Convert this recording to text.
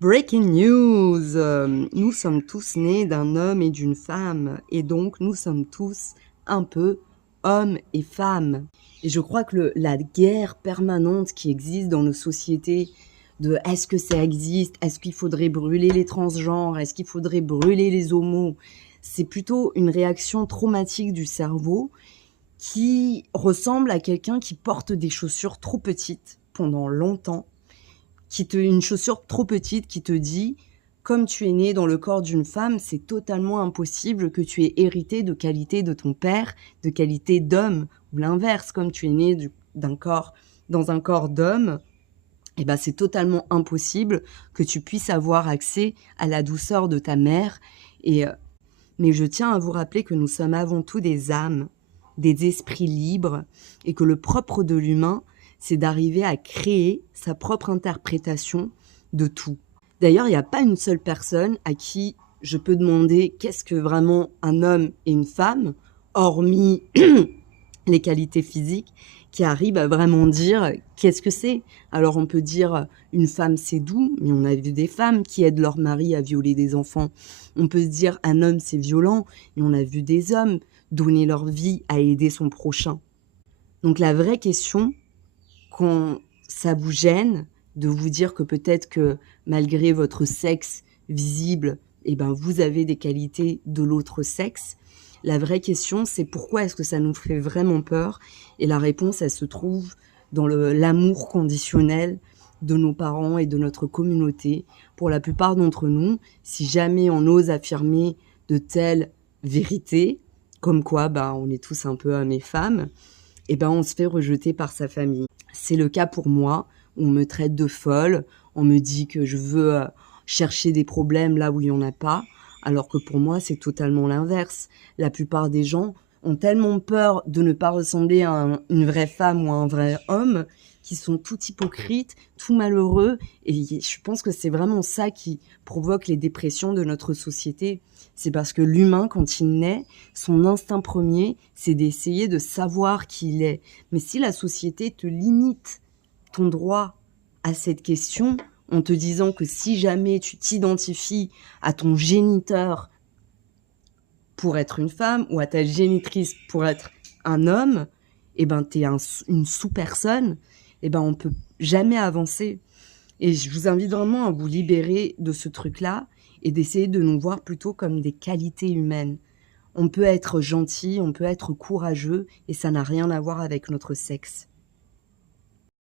Breaking news! Nous sommes tous nés d'un homme et d'une femme et donc nous sommes tous un peu hommes et femmes. Et je crois que la guerre permanente qui existe dans nos sociétés de est-ce que ça existe? Est-ce qu'il faudrait brûler les transgenres? Est-ce qu'il faudrait brûler les homos? C'est plutôt une réaction traumatique du cerveau qui ressemble à quelqu'un qui porte des chaussures trop petites pendant longtemps, une chaussure trop petite qui te dit: «Comme tu es né dans le corps d'une femme, c'est totalement impossible que tu aies hérité de qualités de ton père, de qualités d'homme» ou l'inverse, comme tu es né d'un corps dans un corps d'homme, et ben, c'est totalement impossible que tu puisses avoir accès à la douceur de ta mère et mais je tiens à vous rappeler que nous sommes avant tout des âmes, des esprits libres et que le propre de l'humain, c'est d'arriver à créer sa propre interprétation de tout. D'ailleurs, il n'y a pas une seule personne à qui je peux demander qu'est-ce que vraiment un homme et une femme, hormis les qualités physiques, qui arrivent à vraiment dire qu'est-ce que c'est. Alors on peut dire une femme c'est doux, mais on a vu des femmes qui aident leur mari à violer des enfants. On peut se dire un homme c'est violent, mais on a vu des hommes donner leur vie à aider son prochain. Donc la vraie question, quand ça vous gêne de vous dire que peut-être que malgré votre sexe visible, eh ben vous avez des qualités de l'autre sexe, la vraie question, c'est pourquoi est-ce que ça nous fait vraiment peur? Et la réponse, elle se trouve dans l'amour conditionnel de nos parents et de notre communauté. Pour la plupart d'entre nous, si jamais on ose affirmer de telles vérités, comme quoi on est tous un peu hommes et femmes, et ben on se fait rejeter par sa famille. C'est le cas pour moi. On me traite de folle, on me dit que je veux chercher des problèmes là où il n'y en a pas, alors que pour moi, c'est totalement l'inverse. La plupart des gens ont tellement peur de ne pas ressembler à une vraie femme ou à un vrai homme qui sont tout hypocrites, tout malheureux. Et je pense que c'est vraiment ça qui provoque les dépressions de notre société. C'est parce que l'humain, quand il naît, son instinct premier, c'est d'essayer de savoir qui il est. Mais si la société te limite ton droit à cette question en te disant que si jamais tu t'identifies à ton géniteur pour être une femme ou à ta génitrice pour être un homme, et ben t'es une sous-personne, et ben on peut jamais avancer. Et je vous invite vraiment à vous libérer de ce truc-là et d'essayer de nous voir plutôt comme des qualités humaines. On peut être gentil, on peut être courageux et ça n'a rien à voir avec notre sexe.